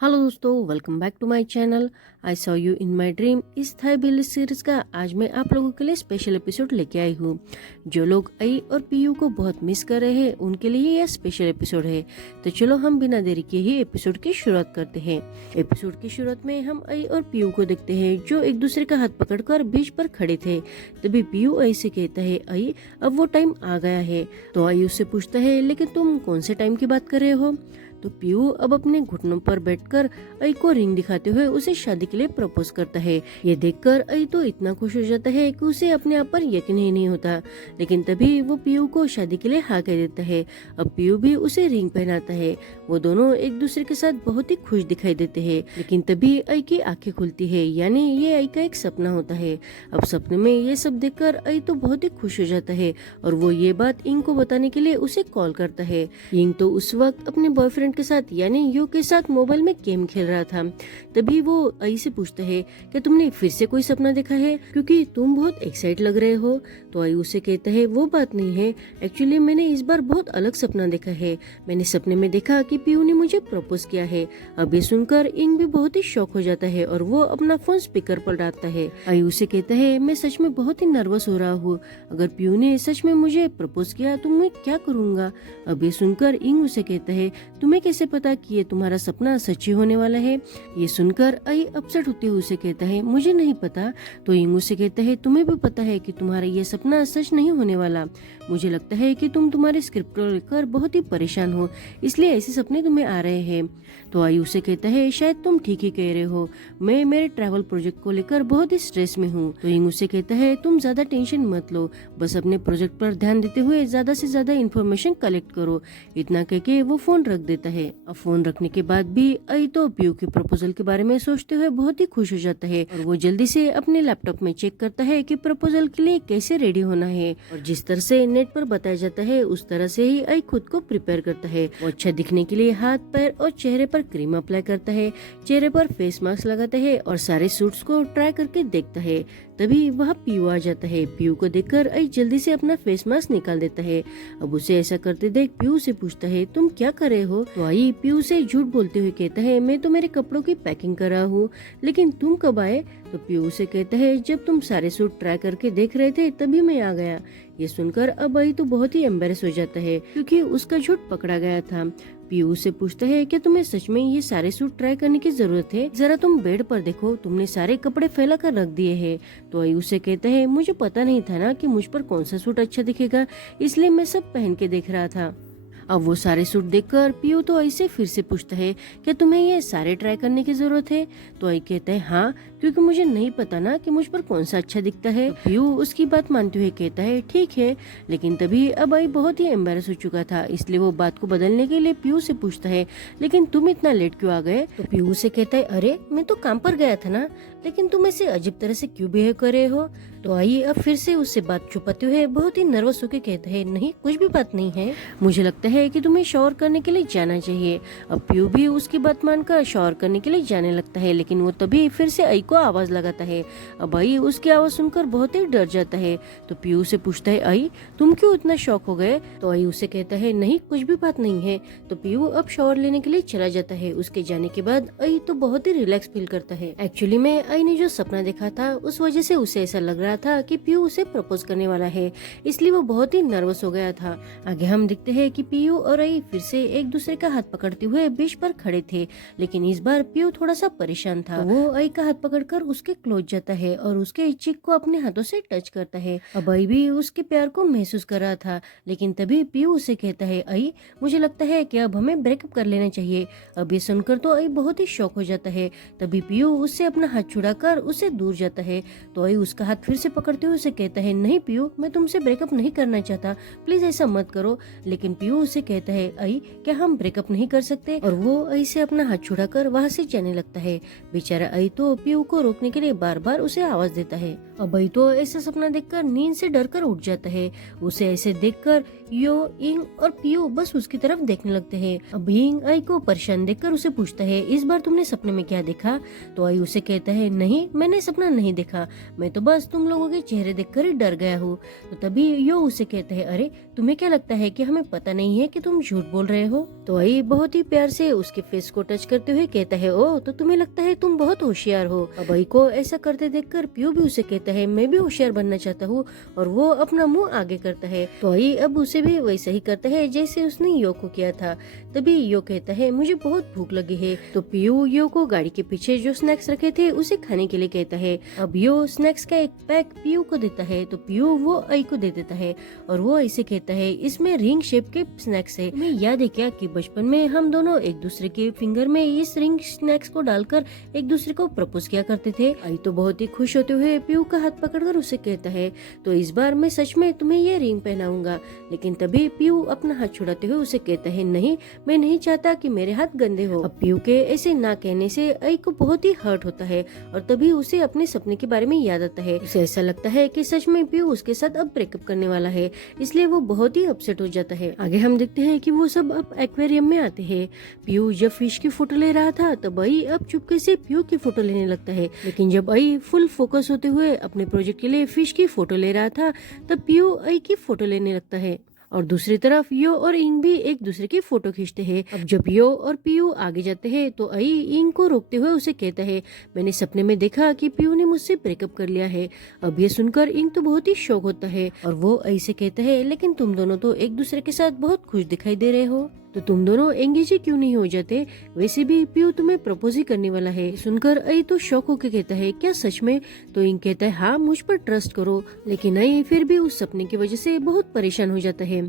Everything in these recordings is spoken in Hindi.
हेलो दोस्तों, welcome back to my channel. I saw you in my dream इस थाई बिल सीरीज का आज मैं आप लोगों के लिए स्पेशल एपिसोड लेके आई हूँ। जो लोग आई और पीयू को बहुत मिस कर रहे हैं उनके लिए यह स्पेशल एपिसोड है। तो चलो हम बिना देरी के ही एपिसोड की शुरुआत करते हैं। एपिसोड की शुरुआत में हम आई और पीयू को देखते हैं जो एक दूसरे का हाथ पकड़कर बीच पर खड़े थे। तभी पीयू आई से कहता है, आई अब वो टाइम आ गया है। तो आई उससे पूछता है, लेकिन तुम कौन से टाइम की बात कर रहे हो? तो पीयू अब अपने घुटनों पर बैठकर आई को रिंग दिखाते हुए उसे शादी के लिए प्रपोज करता है। ये देखकर आई तो इतना खुश हो जाता है कि उसे अपने आप पर यकीन ही नहीं होता। लेकिन तभी वो पीयू को शादी के लिए हाँ कह देता है। अब पीयू भी उसे रिंग पहनाता है। वो दोनों एक दूसरे के साथ बहुत ही खुश दिखाई देते हैं। लेकिन तभी आई की आंखें खुलती है, यानी ये आई का एक सपना होता है। अब सपने में ये सब देखकर आई तो बहुत ही खुश हो जाता है और वो ये बात इंग को बताने के लिए उसे कॉल करता है। इंग तो उस वक्त अपने बॉयफ्रेंड के साथ यानी यू के साथ मोबाइल में गेम खेल रहा था। तभी वो आई से पूछता है, क्या तुमने फिर से कोई सपना देखा है, क्योंकि तुम बहुत एक्साइट लग रहे हो। तो आई उसे कहता है, वो बात नहीं है, एक्चुअली मैंने इस बार बहुत अलग सपना देखा है। मैंने सपने में देखा कि पीयू ने मुझे प्रपोज किया है। अब ये सुनकर इंग भी बहुत ही शॉक हो जाता है और वो अपना फोन स्पीकर पर डालता है। आई उसे कहता है, मैं सच में बहुत ही नर्वस हो रहा हूँ। अगर पीयू ने सच में मुझे प्रपोज किया तो मैं क्या करूँगा। अब ये सुनकर इंग उसे कहता है, तुम्हें कैसे पता कि ये तुम्हारा सपना सच ही होने वाला है? ये सुनकर आई अपसेट होते हुए उसे कहता है, मुझे नहीं पता। तो इंग उसे कहता है, तुम्हें भी पता है कि तुम्हारा ये सपना सच नहीं होने वाला। मुझे लगता है कि तुम तुम्हारे स्क्रिप्ट को लेकर बहुत ही परेशान हो, इसलिए ऐसे सपने तुम्हें आ रहे हैं। तो आई उसे कहता है, शायद तुम ठीक ही कह रहे हो, मैं मेरे ट्रैवल प्रोजेक्ट को लेकर बहुत ही स्ट्रेस में हूँ। तो इंग उसे कहता है, तुम ज्यादा टेंशन मत लो, बस अपने प्रोजेक्ट पर ध्यान देते हुए ज्यादा से ज्यादा इन्फॉर्मेशन कलेक्ट करो। इतना कह के वो फोन रख देता है। अब फोन रखने के बाद भी आई तो पीयू के प्रपोजल के बारे में सोचते हुए बहुत ही खुश हो जाता है और वो जल्दी से अपने लैपटॉप में चेक करता है कि प्रपोजल के लिए कैसे रेडी होना है। और जिस तरह से नेट पर बताया जाता है उस तरह से ही आई खुद को प्रिपेयर करता है। वो अच्छा दिखने के लिए हाथ, पैर और चेहरे पर क्रीम अप्लाई करता है, चेहरे पर फेस मास्क लगाता है और सारे सूट्स को ट्राई करके देखता है। तभी वहाँ पीयू आ जाता है। पीयू को देखकर आई जल्दी से अपना फेस मास्क निकाल देता है। अब उसे ऐसा करते देख पीयू से पूछता है, तुम क्या कर रहे हो? तो आई पीयू से झूठ बोलते हुए कहता है, मैं तो मेरे कपड़ों की पैकिंग कर रहा हूँ, लेकिन तुम कब आए? तो पीयू से कहता है, जब तुम सारे सूट ट्राई करके देख रहे थे तभी मैं आ गया। ये सुनकर अब आई तो बहुत ही एम्बेरस हो जाता है क्योंकि उसका झूठ पकड़ा गया था। पीयू से पूछता है, क्या तुम्हें सच में ये सारे सूट ट्राई करने की जरूरत है? जरा तुम बेड पर देखो, तुमने सारे कपड़े फैला कर रख दिए हैं। तो आई उसे कहता है, मुझे पता नहीं था ना कि मुझ पर कौन सा सूट अच्छा दिखेगा, इसलिए मैं सब पहन के देख रहा था। अब वो सारे सूट देखकर पीयू तो आई से फिर से पूछता है, क्या तुम्हें ये सारे ट्राई करने की जरूरत है? तो आई कहता है, हाँ, क्योंकि मुझे नहीं पता ना कि मुझ पर कौन सा अच्छा दिखता है। तो पीयू उसकी बात मानते हुए कहता है, ठीक है। लेकिन तभी अब आई बहुत ही एम्बेरस हो चुका था, इसलिए वो बात को बदलने के लिए पीयू से पूछता है, लेकिन तुम इतना लेट क्यों आ गए? तो पीयू से कहता है, अरे मैं तो काम पर गया था ना, लेकिन तुम ऐसे अजीब तरह से क्यों बिहेव कर रहे हो? तो आई अब फिर से उससे बात छुपाते हुए बहुत ही नर्वस होकर कहता है, नहीं, कुछ भी बात नहीं है, मुझे लगता है कि तुम्हें शॉवर करने के लिए जाना चाहिए। अब पीयू भी उसकी बात मानकर शॉवर करने के लिए जाने लगता है, लेकिन वो तभी फिर से आई को आवाज लगाता है। अब आई उसकी आवाज सुनकर बहुत ही डर जाता है। तो पीयू से पूछता है, आई तुम क्यों इतना शॉक हो गए? तो आई उसे कहता है, नहीं, कुछ भी बात नहीं है। तो पीयू अब शॉवर लेने के लिए चला जाता है। उसके जाने के बाद आई तो बहुत ही रिलैक्स फील करता है। एक्चुअली में आई ने जो सपना देखा था उस वजह से उसे ऐसा लग रहा था कि पीयू उसे प्रपोज करने वाला है, इसलिए वो बहुत ही नर्वस हो गया था। आगे हम देखते हैं कि पीयू और आई फिर से एक दूसरे का हाथ पकड़ते हुए बीच पर खड़े थे, लेकिन इस बार पीयू थोड़ा सा परेशान था। वो आई का हाथ पकड़कर उसके क्लोज जाता है और उसके चिक को अपने हाथों से टच करता है। अब आई भी उसके प्यार को महसूस कर रहा था, लेकिन तभी पीयू उसे कहता है, आई मुझे लगता है कि अब हमें ब्रेकअप कर लेना चाहिए। अब ये सुनकर तो आई बहुत ही शॉक हो जाता है। तभी पीयू उससे अपना हाथ छुड़ाकर उसे दूर जाता है। तो आई उसका हाथ फिर से पकड़ते हुए उसे कहता है, नहीं पीयू, मैं तुमसे ब्रेकअप नहीं करना चाहता, प्लीज ऐसा मत करो। लेकिन पीयू उसे कहता है, आई क्या हम ब्रेकअप नहीं कर सकते? और वो आई से अपना हाथ छुड़ाकर वहाँ से जाने लगता है। बेचारा आई तो पीयू को रोकने के लिए बार बार उसे आवाज देता है। अब आई तो ऐसा सपना देखकर नींद से डरकर उठ जाता है। उसे ऐसे देखकर यो, इंग और पीयू बस उसकी तरफ देखने लगते हैं। अब इंग आई को परेशान देखकर उसे पूछता है, इस बार तुमने सपने में क्या देखा? तो आई उसे कहता है, नहीं, मैंने सपना नहीं देखा, मैं तो बस तुम लोगों के चेहरे देखकर ही डर गया हूँ। तो तभी यो उसे कहते हैं, अरे तुम्हें क्या लगता है कि हमें पता नहीं है कि तुम झूठ बोल रहे हो? तो आई बहुत ही प्यार से उसके फेस को टच करते हुए कहता है, ओ तो तुम्हें लगता है तुम बहुत होशियार हो। अब आई को ऐसा करते देखकर पीयू भी उसे कहता है, मैं भी होशियार बनना चाहता हूँ, और वो अपना मुंह आगे करता है। तो आई अब उसे भी वैसा ही करता है जैसे उसने यो को किया था। तभी यो कहता है, मुझे बहुत भूख लगी है। तो पीयू यो को गाड़ी के पीछे जो स्नैक्स रखे थे उसे खाने के लिए कहता है। अब यो स्नैक्स का एक पैक पीयू को देता है, तो पीयू वो आई को दे देता है और वो ऐसे कहता है, इसमें रिंग शेप के स्नैक्स है। तुम्हें याद है क्या कि बचपन में हम दोनों एक दूसरे के फिंगर में इस रिंग स्नैक्स को डालकर एक दूसरे को प्रपोज किया करते थे? आई तो बहुत ही खुश होते हुए पीयू का हाथ पकड़कर उसे कहता है, तो इस बार मैं सच में तुम्हें ये रिंग पहनाऊंगा। लेकिन तभी पीयू अपना हाथ छुड़ाते हुए उसे कहता है, नहीं, मैं नहीं चाहता कि मेरे हाथ गंदे हो। अब पीयू के ऐसे ना कहने से आई को बहुत ही हर्ट होता है और तभी उसे अपने सपने के बारे में याद आता है। उसे ऐसा लगता है कि सच में पीयू उसके साथ अब ब्रेकअप करने वाला है, इसलिए वो बहुत ही अपसेट हो जाता है। आगे हम देखते हैं कि वो सब अब एक्वेरियम में आते हैं। पीयू जब फिश की फोटो ले रहा था तब आई अब चुपके से पीयू की फोटो लेने लगता है। लेकिन जब आई फुल फोकस होते हुए अपने प्रोजेक्ट के लिए फिश की फोटो ले रहा था तब पीयू आई की फोटो लेने लगता है और दूसरी तरफ यो और इंग भी एक दूसरे की फोटो खींचते हैं। अब जब यो और पीयू आगे जाते हैं तो आई इंग को रोकते हुए उसे कहता है, मैंने सपने में देखा कि पीयू ने मुझसे ब्रेकअप कर लिया है। अब ये सुनकर इंग तो बहुत ही शौक होता है और वो आई से कहता है, लेकिन तुम दोनों तो एक दूसरे के साथ बहुत खुश दिखाई दे रहे हो, तो तुम दोनों एंगेज ही क्यों नहीं हो जाते? वैसे भी पीयू तुम्हें प्रपोज ही करने वाला है। सुनकर आई तो शौक होकर कहता है, क्या सच में? तो इंग कहता है, हाँ, मुझ पर ट्रस्ट करो। लेकिन आई फिर भी उस सपने की वजह से बहुत परेशान हो जाता है।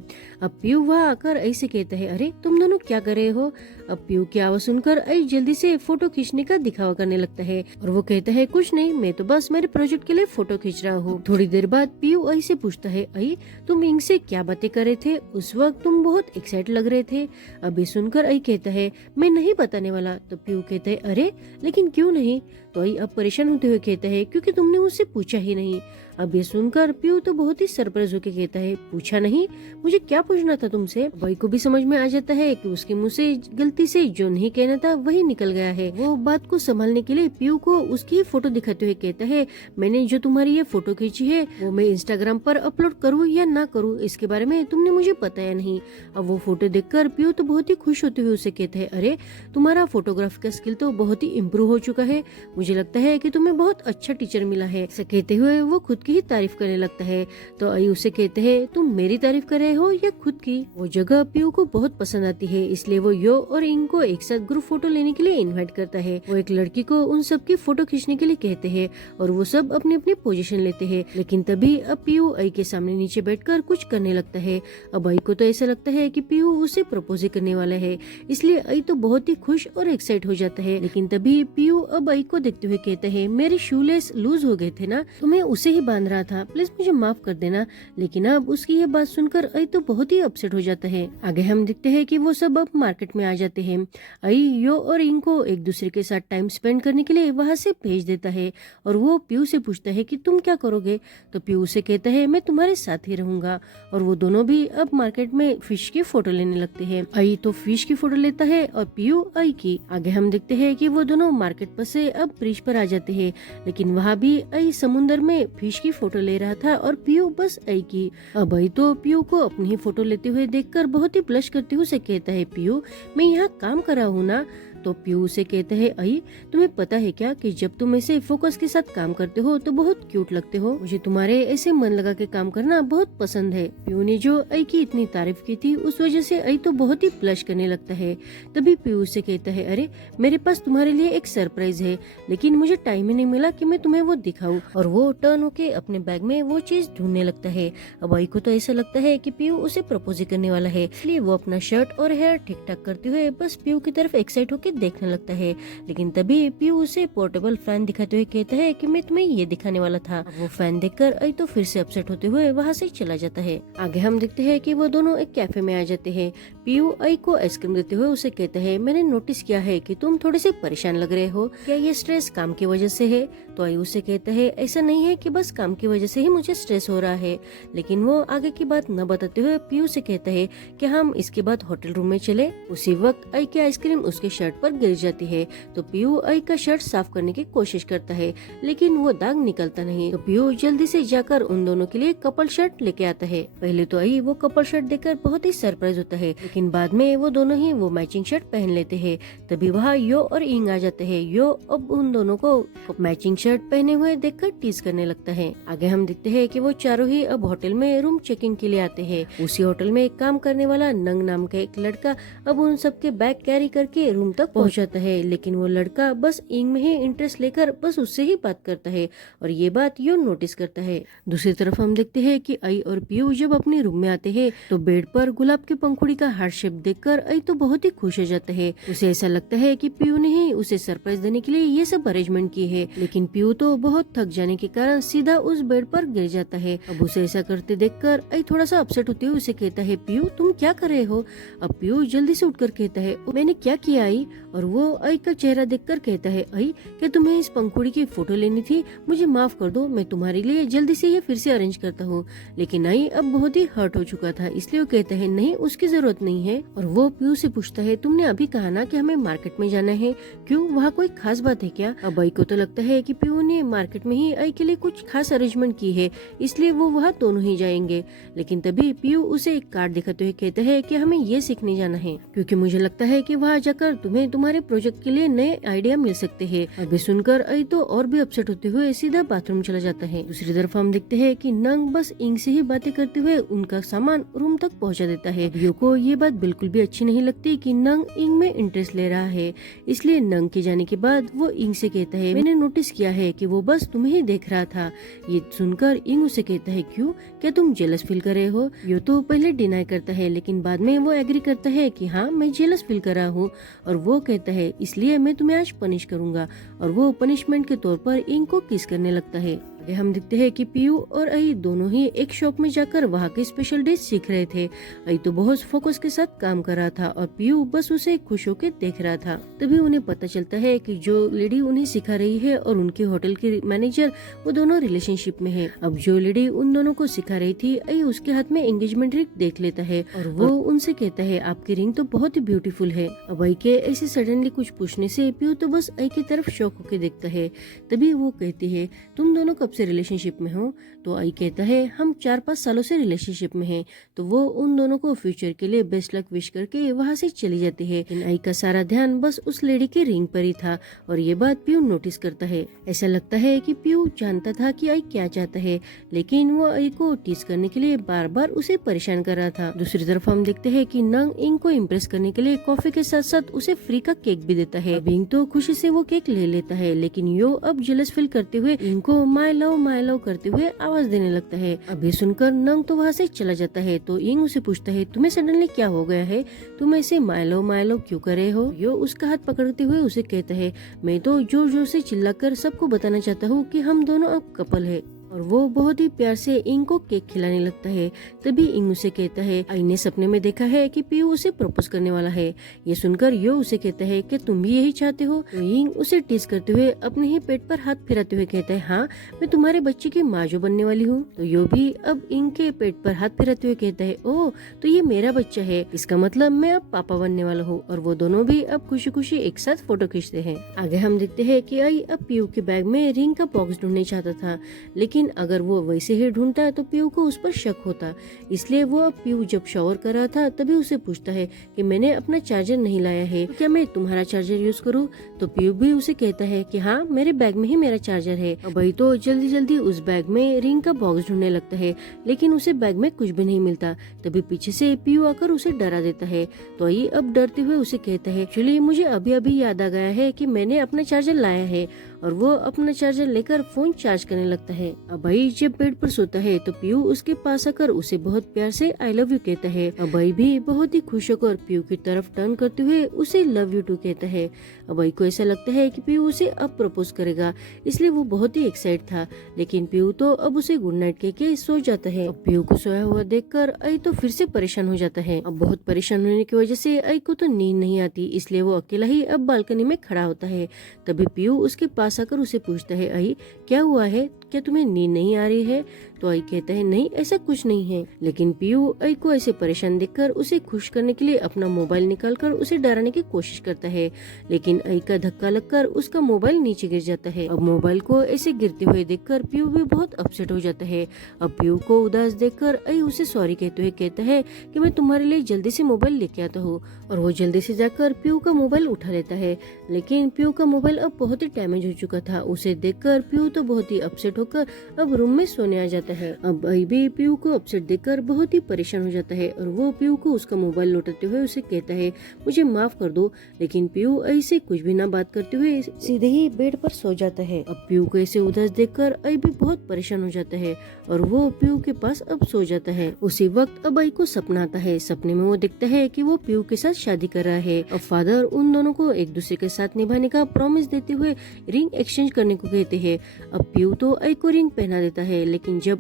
अब पीयू वहाँ आकर आई से कहता है, अरे तुम दोनों क्या कर रहे हो? अब पीयू की आवाज सुनकर आई जल्दी से फोटो खींचने का दिखावा करने लगता है और वो कहता है, कुछ नहीं, मैं तो बस मेरे प्रोजेक्ट के लिए फोटो खींच रहा हूँ। थोड़ी देर बाद पीयू आई से पूछता है, आई तुम इंग से क्या बातें कर रहे थे? उस वक्त तुम बहुत एक्साइट लग रहे थे। अभी सुनकर आई कहता है, मैं नहीं बताने वाला। तो पीयू कहता है, अरे लेकिन क्यों नहीं? तो आई अब परेशान होते हुए कहता है, क्योंकि तुमने मुझसे पूछा ही नहीं। अब ये सुनकर पीयू तो बहुत ही सरप्राइज होकर कहता है, पूछा नहीं? मुझे क्या पूछना था तुमसे? भाई को भी समझ में आ जाता है कि उसके मुंह से गलती से जो नहीं कहना था वही निकल गया है। वो बात को संभालने के लिए पीयू को उसकी ही फोटो दिखाते हुए कहता है, मैंने जो तुम्हारी ये फोटो खींची है वो मैं इंस्टाग्राम पर अपलोड करूँ या ना करूँ, इसके बारे में तुमने मुझे बताया नहीं। अब वो फोटो देखकर पीयू तो बहुत ही खुश होते हुए उसे कहता है, अरे तुम्हारा फोटोग्राफी का स्किल तो बहुत ही इम्प्रूव हो चुका है, मुझे लगता है कि तुम्हें बहुत अच्छा टीचर मिला है। ऐसा कहते हुए वो खुद की ही तारीफ करने लगता है। तो आई उसे कहते हैं, तुम मेरी तारीफ कर रहे हो या खुद की? वो जगह पीयू को बहुत पसंद आती है, इसलिए वो यो और इंग को एक साथ ग्रुप फोटो लेने के लिए इनवाइट करता है। वो एक लड़की को उन सब की फोटो खींचने के लिए कहते हैं और वो सब अपनी अपनी पोजीशन लेते हैं। लेकिन तभी अब पीयू आई के सामने नीचे बैठकर कुछ करने लगता है। अब आई को तो ऐसा लगता है कि पीयू उसे प्रपोज करने वाला है, इसलिए आई तो बहुत ही खुश और एक्साइट हो जाता है। लेकिन तभी पीयू अब आई को देखते हुए कहता है, मेरे शूलेस लूज हो गए थे ना, तो मैं उसे ही बांध रहा था, प्लीज मुझे माफ कर देना। लेकिन अब उसकी ये बात सुनकर आई तो बहुत ही अपसेट हो जाता है। आगे हम देखते हैं कि वो सब अब मार्केट में आ जाते हैं। आई यो और इंग को एक दूसरे के साथ टाइम स्पेंड करने के लिए वहाँ से भेज देता है और वो पीयू से पूछता है कि तुम क्या करोगे? तो पीयू से कहता है, मैं तुम्हारे साथ ही रहूंगा। और वो दोनों भी अब मार्केट में फिश की फोटो लेने लगते हैं। आई तो फिश की फोटो लेता है और पीयू आई की। आगे हम देखते हैं कि वो दोनों मार्केट पर से अब ब्रिज पर आ जाते हैं, लेकिन वहाँ भी आई समुंदर में फिश की फोटो ले रहा था और पीयू बस आई की। अब आई तो पीयू को अपनी ही फोटो लेते हुए देखकर बहुत ही ब्लश करते हुए उसे कहता है, पीयू मैं यहाँ काम कर रहा हूँ ना। तो पीयू से कहते हैं, आई तुम्हें पता है क्या कि जब तुम ऐसे फोकस के साथ काम करते हो तो बहुत क्यूट लगते हो, मुझे तुम्हारे ऐसे मन लगा के काम करना बहुत पसंद है। पीयू ने जो आई की इतनी तारीफ की थी उस वजह से आई तो बहुत ही ब्लश करने लगता है। तभी पीयू से कहता है, अरे मेरे पास तुम्हारे लिए एक सरप्राइज है, लेकिन मुझे टाइम ही नहीं मिला कि मैं तुम्हें वो दिखाऊं। और वो टर्न होके अपने बैग में वो चीज ढूंढने लगता है। अब आई को तो ऐसा लगता है कि पीयू उसे प्रपोज करने वाला है, इसलिए वो अपना शर्ट और हेयर ठीक ठाक करते हुए बस पीयू की तरफ एक्साइट होकर देखने लगता है। लेकिन तभी पीयू उसे पोर्टेबल फैन दिखाते हुए कहता है कि मैं तुम्हें ये दिखाने वाला था। वो फैन देखकर आई तो फिर से अपसेट होते हुए वहाँ से चला जाता है। आगे हम देखते हैं कि वो दोनों एक कैफे में आ जाते हैं। पीयू आई को आइसक्रीम देते हुए उसे कहता है, मैंने नोटिस किया है कि तुम थोड़े से परेशान लग रहे हो, क्या ये स्ट्रेस काम की वजह से है? तो आई उसे कहता है, ऐसा नहीं है कि बस काम की वजह से ही मुझे स्ट्रेस हो रहा है। लेकिन वो आगे की बात न बताते हुए पीयू से कहता है कि हम इसके बाद होटल रूम में चले। उसी वक्त आई की आइसक्रीम उसके शर्ट पर गिर जाती है। तो पीयू आई का शर्ट साफ करने की कोशिश करता है, लेकिन वो दाग निकलता नहीं। तो पीयू जल्दी से जाकर उन दोनों के लिए कपल शर्ट लेके आता है। पहले तो आई वो कपल शर्ट देखकर बहुत ही सरप्राइज होता है, लेकिन बाद में वो दोनों ही वो मैचिंग शर्ट पहन लेते हैं। तभी वहाँ यो और इंग आ जाते हैं। यो अब उन दोनों को मैचिंग शर्ट पहने हुए देखकर टीज करने लगता है। आगे हम देखते हैं कि वो चारों ही अब होटल में रूम चेकिंग के लिए आते हैं। उसी होटल में काम करने वाला नंग नाम का एक लड़का अब उन सबके बैग कैरी करके रूम तक पहुंचाता है, लेकिन वो लड़का बस इंग में ही इंटरेस्ट लेकर बस उससे ही बात करता है और ये बात यो नोटिस करता है। दूसरी तरफ हम देखते हैं कि आई और पीयू जब अपने रूम में आते हैं तो बेड पर गुलाब के पंखुड़ी का हार्ट शेप देखकर आई तो बहुत ही खुश हो जाता है। उसे ऐसा लगता है कि पीयू ने ही उसे सरप्राइज देने के लिए ये सब अरेंजमेंट की है, लेकिन पीयू तो बहुत थक जाने के कारण सीधा उस बेड पर गिर जाता है। अब उसे ऐसा करते देखकर आई थोड़ा सा अपसेट होते हुए उसे कहता है, पीयू तुम क्या कर रहे हो? अब पीयू जल्दी से उठकर कहता है, मैंने क्या किया आई? और वो आई का चेहरा देखकर कहता है, आई क्या तुम्हें इस पंखुड़ी की फोटो लेनी थी? मुझे माफ कर दो, मैं तुम्हारे लिए जल्दी से ये फिर से अरेंज करता हूँ। लेकिन आई अब बहुत ही हर्ट हो चुका था, इसलिए वो कहता है, नहीं उसकी जरूरत नहीं है। और वो पीयू से पूछता है, तुमने अभी कहा ना कि हमें मार्केट में जाना है, क्यों वहाँ कोई खास बात है क्या? अब आई को तो लगता है कि पीयू ने मार्केट में ही आई के लिए कुछ खास अरेंजमेंट की है, इसलिए वो वहाँ दोनों ही जाएंगे। लेकिन तभी पीयू उसे एक कार्ड दिखाते हुए कहता है कि हमें ये सीखने जाना है, क्योंकि मुझे लगता है कि वहाँ जाकर तुम्हें तुम्हारे प्रोजेक्ट के लिए नए आइडिया मिल सकते हैं। अभी सुनकर आई तो और भी अपसेट होते हुए सीधा बाथरूम चला जाता है। दूसरी तरफ हम देखते हैं कि नंग बस इंग से ही बातें करते हुए उनका सामान रूम तक पहुंचा देता है। पीयू को ये बात बिल्कुल भी अच्छी नहीं लगती कि नंग इंग में इंटरेस्ट ले रहा है, इसलिए नंग के जाने के बाद वो इंग से कहता है, मैंने नोटिस किया है कि वो बस तुम्हें ही देख रहा था। ये सुनकर इंग उसे कहता है, क्यों, क्या तुम जेलस फील कर रहे हो? यो तो पहले डिनाई करता है, लेकिन बाद में वो एग्री करता है कि हाँ मैं जेलस फील कर रहा हूँ। और वो कहता है, इसलिए मैं तुम्हें आज पनिश करूंगा। और वो पनिशमेंट के तौर पर इंग को किस करने लगता है। आगे हम देखते हैं कि पीयू और आई दोनों ही एक शॉप में जाकर वहाँ की स्पेशल डिश सीख रहे थे। आई तो बहुत फोकस के साथ काम कर रहा था और पीयू बस उसे खुश होकर देख रहा था। तभी उन्हें पता चलता है कि जो लेडी उन्हें सिखा रही है और उनके होटल के मैनेजर वो दोनों रिलेशनशिप में है। अब जो लेडी उन दोनों को सिखा रही थी, आई उसके हाथ में एंगेजमेंट रिंग देख लेता है और वो उनसे कहता है, आपकी रिंग तो बहुत ही ब्यूटीफुल है। अब आई के ऐसे सडनली कुछ पूछने से पीयू तो बस आई की तरफ शौक होकर देखता है। तभी वो कहती है, तुम दोनों कब से रिलेशनशिप में हो? तो आई कहता है, हम 4-5 सालों से रिलेशनशिप में हैं। तो वो उन दोनों को फ्यूचर के लिए बेस्ट लक विश करके वहाँ से चली जाती है। लेकिन आई का सारा ध्यान बस उस लेडी के रिंग पर ही था और ये बात पीयू नोटिस करता है। ऐसा लगता है कि पीयू जानता था कि आई क्या चाहता है, लेकिन वो आई को टीज करने के लिए बार बार उसे परेशान कर रहा था। दूसरी तरफ हम देखते हैं कि नंग इंग को इम्प्रेस करने के लिए कॉफी के साथ साथ उसे फ्री का केक भी देता है। इंग तो खुशी से वो केक ले लेता है, लेकिन यो अब जेलस फील करते हुए इंग को माय लव करते हुए आवाज देने लगता है। अभी सुनकर नंग तो वहाँ से चला जाता है। तो इंग उसे पूछता है, तुम्हें सडनली क्या हो गया है? तुम ऐसे माय लव क्यों कर रहे हो? यो उसका हाथ पकड़ते हुए उसे कहता है, मैं तो जोर जोर से चिल्लाकर सबको बताना चाहता हूँ कि हम दोनों अब कपल है। और वो बहुत ही प्यार से इंग को केक खिलाने लगता है। तभी इंग उसे कहता है, आई ने सपने में देखा है कि पीयू उसे प्रपोज करने वाला है। ये सुनकर यो उसे कहता है कि तुम भी यही चाहते हो? तो इंग उसे टीज करते हुए अपने ही पेट पर हाथ फिराते हुए कहता है, हाँ मैं तुम्हारे बच्चे की माँ जो बनने वाली हूँ। तो यो भी अब इंग के पेट पर हाथ फिराते हुए कहता है, ओह तो ये मेरा बच्चा है, इसका मतलब मैं अब पापा बनने वाला हूँ। और वो दोनों भी अब खुशी खुशी एक साथ फोटो खींचते हैं। आगे हम देखते हैं कि आई अब पीयू के बैग में रिंग का बॉक्स ढूंढने चाहता था, लेकिन अगर वो वैसे ही ढूंढता तो पीयू को उस पर शक होता। इसलिए वो अब पीयू जब शावर कर रहा था तभी उसे पूछता है कि मैंने अपना चार्जर नहीं लाया है, तो क्या मैं तुम्हारा चार्जर यूज करूँ? तो पीयू भी उसे कहता है कि हाँ मेरे बैग में ही मेरा चार्जर है। अब भाई तो जल्दी जल्दी उस बैग में रिंग का बॉक्स ढूंढने लगता है, लेकिन उसे बैग में कुछ भी नहीं मिलता। तभी पीछे से पीयू आकर उसे डरा देता है। तो ये अब डरते हुए उसे कहता है, चलिए मुझे अभी अभी याद आ गया है कि मैंने अपना चार्जर लाया है। और वो अपना चार्जर लेकर फोन चार्ज करने लगता है। अब भाई जब बेड पर सोता है तो पीयू उसके पास आकर उसे बहुत प्यार से आई लव यू कहता है। अब भाई भी बहुत ही खुश होकर पीयू की तरफ टर्न करते हुए उसे लव यू टू कहता है। अब भाई को ऐसा लगता है कि पीयू उसे अब प्रपोज करेगा, इसलिए वो बहुत ही एक्साइट था। लेकिन पीयू तो अब उसे गुड नाइट कह के सो जाता है। अब पीयू को सोया हुआ देखकर आई तो फिर से परेशान हो जाता है। अब बहुत परेशान होने की वजह से आई को तो नींद नहीं आती, इसलिए वो अकेला ही अब बालकनी में खड़ा होता है। तभी पीयू उसके पास पास आकर उसे पूछता है, आई क्या हुआ है, क्या तुम्हें नींद नहीं आ रही है? तो आई कहता है, नहीं ऐसा कुछ नहीं है। लेकिन पीयू आई को ऐसे परेशान देखकर उसे खुश करने के लिए अपना मोबाइल निकालकर उसे डराने की कोशिश करता है, लेकिन आई का धक्का लगकर उसका मोबाइल नीचे गिर जाता है। अब मोबाइल को ऐसे गिरते हुए देखकर पीयू भी बहुत अपसेट हो जाता है। अब पीयू को उदास देखकर आई उसे सॉरी कहते हुए कहता है कि मैं तुम्हारे लिए जल्दी से मोबाइल लेके आता हूँ, और वो जल्दी से जाकर पीयू का मोबाइल उठा लेता है। लेकिन पीयू का मोबाइल अब बहुत ही डैमेज हो चुका था। उसे देखकर पीयू तो बहुत ही अपसेट होकर अब रूम में सोने आ जाता है। अब आई भी पीयू को अपसेट देखकर बहुत ही परेशान हो जाता है, और वो पीयू को उसका मोबाइल लौटाते हुए उसे कहता है, मुझे माफ कर दो। लेकिन पीयू ऐसे कुछ भी ना बात करते हुए सीधे ही बेड पर सो जाता है। अब पीयू को ऐसे उदास देखकर आई भी बहुत परेशान हो जाता है, और वो पीयू के पास अब सो जाता है। उसी वक्त अब आई को सपना आता है। सपने में वो देखता है कि वो पीयू के साथ शादी कर रहा है। अब फादर उन दोनों को एक दूसरे के साथ निभाने का प्रॉमिस देते हुए रिंग एक्सचेंज करने को कहते हैं। अब पीयू तो आई को रिंग पहना देता है, लेकिन जब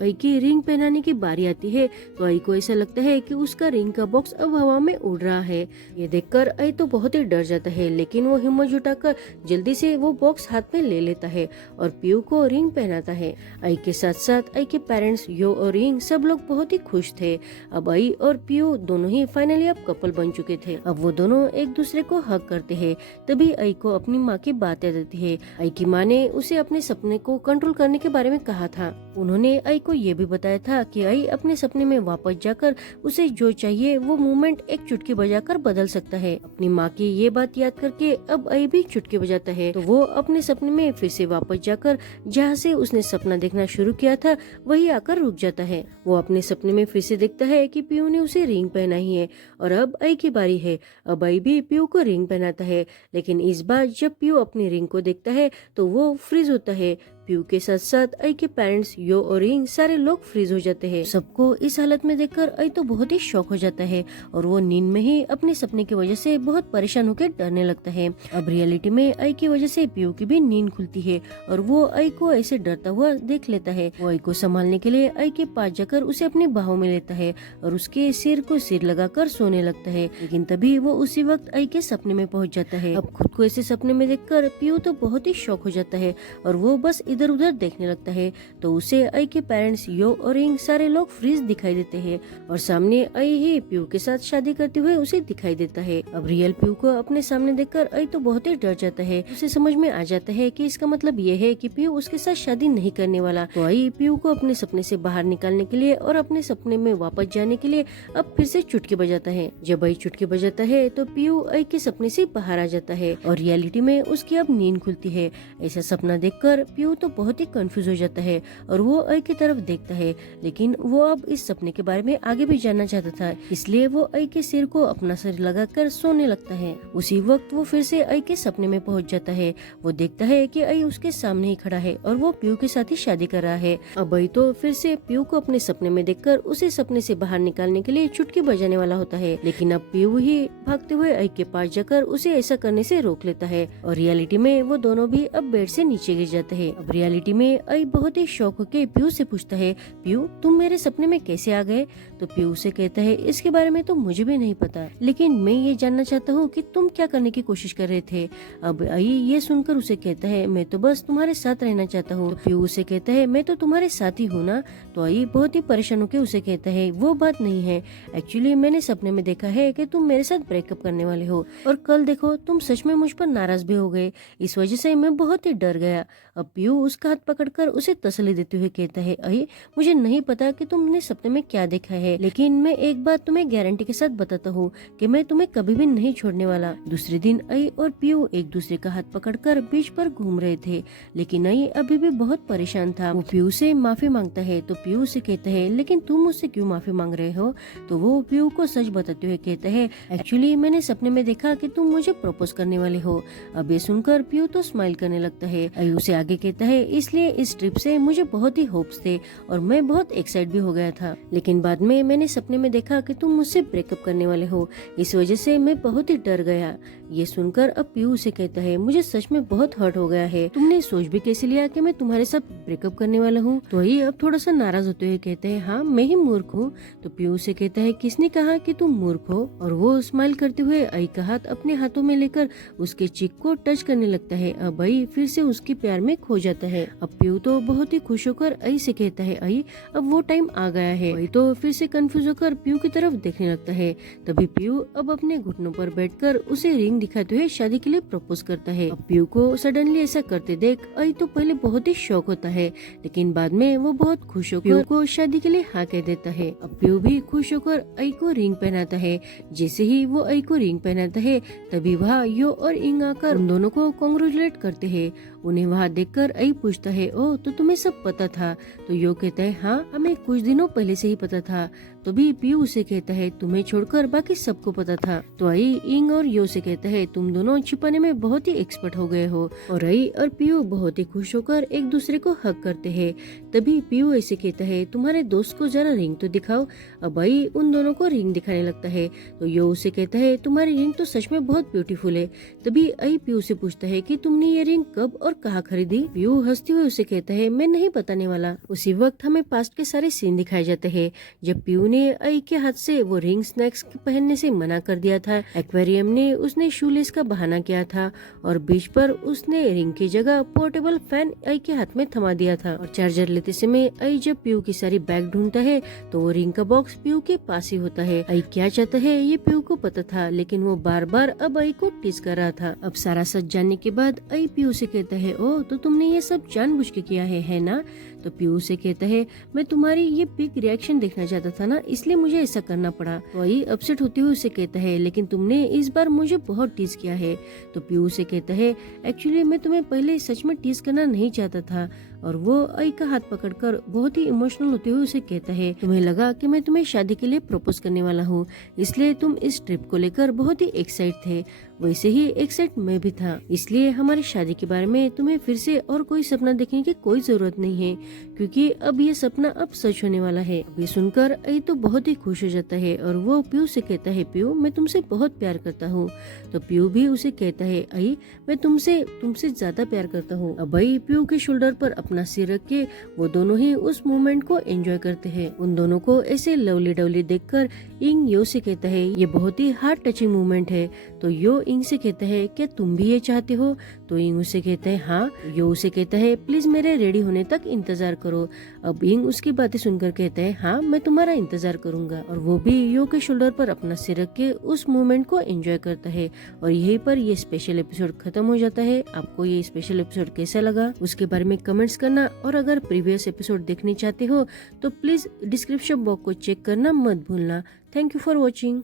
आई की रिंग पहनाने की बारी आती है तो आई को ऐसा लगता है कि उसका रिंग का बॉक्स अब हवा में उड़ रहा है। ये देखकर आई तो बहुत ही डर जाता है, लेकिन वो हिम्मत जुटाकर जल्दी से वो बॉक्स हाथ में ले लेता है और पीयू को रिंग पहनाता है। आई के साथ साथ आई के पेरेंट्स, यो और रिंग सब लोग बहुत ही खुश थे। अब आई और पीयू दोनों ही फाइनली अब कपल बन चुके थे। अब वो दोनों एक दूसरे को हग करते हैं। तभी आई को अपनी माँ की बात याद आती है। आई की माँ ने उसे अपने सपने को कंट्रोल करने के बारे में कहा था। उन्होंने आई को ये भी बताया था कि आई अपने सपने में वापस जाकर उसे जो चाहिए वो मूवमेंट एक चुटकी बजाकर बदल सकता है। अपनी माँ की ये बात याद करके अब आई भी चुटकी बजाता है, तो वो अपने सपने में फिर से वापस जाकर जहाँ से उसने सपना देखना शुरू किया था वही आकर रुक जाता है। वो अपने सपने में फिर से देखता है कि पीयू ने उसे रिंग पहनाई है, और अब आई की बारी है। अब आई भी पीयू को रिंग पहनाता है, लेकिन इस बार जब पीयू अपनी रिंग को देखता है तो वो फ्रीज होता है। पीयू के साथ साथ आई के पेरेंट्स, यो और रिंग सारे लोग फ्रीज हो जाते हैं। सबको इस हालत में देखकर आई तो बहुत ही शॉक हो जाता है, और वो नींद में ही अपने सपने की वजह से बहुत परेशान होकर डरने लगता है। अब रियलिटी में आई की वजह से पीयू की भी नींद खुलती है, और वो आई को ऐसे डरता हुआ देख लेता है। वो आई को संभालने के लिए आई के पास जाकर उसे अपने बाहों में लेता है और उसके सिर को सिर लगाकर सोने लगता है। लेकिन तभी वो उसी वक्त आई के सपने में पहुंच जाता है। अब खुद को ऐसे सपने में देखकर पीयू तो बहुत ही शॉक हो जाता है, और वो बस इधर उधर देखने लगता है। तो उसे आई के पेरेंट्स, यो और रिंग सारे लोग फ्रीज दिखाई देते हैं, और सामने आई ही पीयू के साथ शादी करते हुए उसे दिखाई देता है। अब रियल पीयू को अपने सामने देखकर आई तो बहुत ही डर जाता है। उसे समझ में आ जाता है कि इसका मतलब ये है कि पीयू उसके साथ शादी नहीं करने वाला। तो आई पीयू को अपने सपने से बाहर निकालने के लिए और अपने सपने में वापस जाने के लिए अब फिर से चुटकी बजाता है। जब आई चुटकी बजाता है तो पीयू आई के सपने से बाहर आ जाता है, और रियलिटी में उसकी अब नींद खुलती है। ऐसा सपना देखकर पीयू तो बहुत ही कंफ्यूज हो जाता है, और वो आई की तरफ देखता है, लेकिन वो अब इस सपने के बारे में आगे भी जानना चाहता था, इसलिए वो आई के सिर को अपना सिर लगाकर सोने लगता है। उसी वक्त वो फिर से आई के सपने में पहुंच जाता है। वो देखता है कि आई उसके सामने ही खड़ा है, और वो पीयू के साथ ही शादी कर रहा है। अब आई तो फिर से पीयू को अपने सपने में देखकर उसे सपने से बाहर निकालने के लिए चुटकी बजाने वाला होता है, लेकिन अब पीयू ही भागते हुए आई के पास जाकर उसे ऐसा करने से रोक लेता है, और रियलिटी में वो दोनों भी अब बेड से नीचे गिर जाते हैं। अब रियलिटी में आई बहुत ही शौक होकर पीयू से पूछता है, पीयू तुम मेरे सपने में कैसे आ गए? तो पीयू से कहता है, इसके बारे में तो मुझे भी नहीं पता, लेकिन मैं ये जानना चाहता हूँ कि तुम क्या करने की कोशिश कर रहे थे। अब आई ये सुनकर उसे कहता है, मैं तो बस तुम्हारे साथ रहना चाहता हूँ। तो पीयू उसे कहता है, मैं तो तुम्हारे साथ ही हूँ ना। तो आई बहुत ही परेशान होकर उसे कहता है, वो बात नहीं है, एक्चुअली मैंने सपने में देखा है कि तुम मेरे साथ ब्रेकअप करने वाले हो, और कल देखो तुम सच में मुझ पर नाराज भी हो गए, इस वजह से मैं बहुत ही डर गया। अब पीयू उसका हाथ पकड़कर उसे तसल्ली देते हुए कहता है, आई मुझे नहीं पता कि तुमने सपने में क्या देखा है, लेकिन मैं एक बात तुम्हें गारंटी के साथ बताता हूँ कि मैं तुम्हें कभी भी नहीं छोड़ने वाला। दूसरे दिन आई और पीयू एक दूसरे का हाथ पकड़कर बीच पर घूम रहे थे, लेकिन आई अभी भी बहुत परेशान था। वो पीयू से माफी मांगता है, तो पीयू से कहता है, लेकिन तुम मुझसे क्यों माफी मांग रहे हो? तो वो पीयू को सच बताते हुए कहता है, एक्चुअली मैंने सपने में देखा कि तुम मुझे प्रपोज करने वाले हो। अब ये सुनकर पीयू तो स्माइल करने लगता है। आई उसे आगे कहता है इसलिए इस ट्रिप से मुझे बहुत ही होप्स थे और मैं बहुत एक्साइट भी हो गया था। लेकिन बाद में मैंने सपने में देखा कि तुम मुझसे ब्रेकअप करने वाले हो, इस वजह से मैं बहुत ही डर गया। ये सुनकर अब पीयू उसे कहता है मुझे सच में बहुत हर्ट हो गया है, तुमने सोच भी कैसे लिया कि मैं तुम्हारे साथ ब्रेकअप करने वाला हूँ। तो ये अब थोड़ा सा नाराज होते हुए कहते हैं हाँ मैं ही मूर्ख हूँ। तो पीयू उसे कहता है किसने कहा कि तुम मूर्ख हो, और वो स्माइल करते हुए आई का हाथ अपने हाथों में लेकर उसके चीक को टच करने लगता है। अब आई फिर से उसके प्यार में खो जाता है। अब पीयू तो बहुत ही खुश होकर आई से कहता है आई अब वो टाइम आ गया है। आई तो फिर से कंफ्यूज होकर पीयू की तरफ देखने लगता है। तभी पीयू अब अपने घुटनों पर बैठकर उसे रिंग दिखाते हुए शादी के लिए प्रपोज करता है। अब पीयू को सडनली ऐसा करते देख आई तो पहले बहुत ही शौक होता है, लेकिन बाद में वो बहुत खुश होकर पीयू को शादी के लिए हाँ कह देता है। अब पीयू भी खुश होकर आई को रिंग पहनाता है। जैसे ही वो आई को रिंग पहनाता है तभी वहाँ यो और इंग आकर उन दोनों को कांग्रेचुलेट करते हैं। उन्हें वहाँ देखकर आई पूछता है ओ तो तुम्हें सब पता था? तो यो कहता है हाँ हमें कुछ दिनों पहले से ही पता था। तो भी पीयू उसे कहता है तुम्हें छोड़कर बाकी सबको पता था। तो आई इंग और यो से कहता है तुम दोनों छिपाने में बहुत ही एक्सपर्ट हो गए हो। और आई और पीयू बहुत ही खुश होकर एक दूसरे को हग करते हैं। तभी पीयू ऐसे कहता है तुम्हारे दोस्त को जरा रिंग तो दिखाओ। अब आई उन दोनों को रिंग दिखाने लगता है। तो यो उसे कहता है तुम्हारी रिंग तो सच में बहुत ब्यूटीफुल है। तभी आई पीयू से पूछता है कि तुमने ये रिंग कब और कहाँ खरीदी? पीयू हंसते हुए उसे कहता है मैं नहीं बताने वाला। उसी वक्त हमें पास्ट के सारे सीन दिखाए जाते हैं जब पीयू ने आई के हाथ से वो रिंग स्नैक्स पहनने से मना कर दिया था। एक्वेरियम ने उसने शूलेस का बहाना किया था और बीच पर उसने रिंग की जगह पोर्टेबल फैन आई के हाथ में थमा दिया था। और चार्जर लेते समय आई जब पीयू की सारी बैग ढूंढता है तो वो रिंग का बॉक्स पीयू के पास ही होता है। आई क्या चाहता है ये पीयू को पता था, लेकिन वो बार बार अब आई को टीज कर रहा था। अब सारा सच जानने के बाद आई पीयू से कहता है ओ तो तुमने ये सब जानबूझ के किया है ना? तो पीयू से कहता है मैं तुम्हारी ये बिग रिएक्शन देखना चाहता था ना, इसलिए मुझे ऐसा करना पड़ा। तो आई अपसेट होते हुए उसे कहता है लेकिन तुमने इस बार मुझे बहुत टीज किया है। तो पीयू से कहता है एक्चुअली मैं तुम्हें पहले सच में टीज करना नहीं चाहता था। और वो आई का हाथ पकड़कर बहुत ही इमोशनल होते हुए उसे कहता है तुम्हें लगा कि मैं तुम्हें शादी के लिए प्रपोज करने वाला हूँ, इसलिए तुम इस ट्रिप को लेकर बहुत ही एक्साइट थे। वैसे ही एक्साइट मैं भी था, इसलिए हमारी शादी के बारे में तुम्हें फिर से और कोई सपना देखने की कोई जरूरत नहीं है, क्योंकि अब ये सपना अब सच होने वाला है। ये सुनकर आई तो बहुत ही खुश हो जाता है और वो पीयू से कहता है पीयू मैं तुमसे बहुत प्यार करता हूँ। तो पीयू भी उसे कहता है आई मैं तुमसे ज्यादा प्यार करता हूँ। अब आई पीयू के शोल्डर पर अपना सिर रख के वो दोनों ही उस मोमेंट को एंजॉय करते हैं। उन दोनों को ऐसे लवली डवली देखकर इंग यो से कहता है ये बहुत ही हार्ट टचिंग मोमेंट है। तो यो इंग से कहता है क्या तुम भी ये चाहते हो? तो इंग उसे कहता है हाँ। यो उसे कहता है प्लीज मेरे रेडी होने तक इंतजार करो। अब इंग उसकी बातें सुनकर कहता है हाँ मैं तुम्हारा इंतजार करूंगा। और वो भी यो के शोल्डर पर अपना सिर रख के उस मोमेंट को एंजॉय करता है। और यहीं पर ये स्पेशल एपिसोड खत्म हो जाता है। आपको ये स्पेशल एपिसोड कैसा लगा उसके बारे में कमेंट्स करना, और अगर प्रीवियस एपिसोड देखने चाहते हो तो प्लीज डिस्क्रिप्शन बॉक्स को चेक करना मत भूलना। Thank you for watching.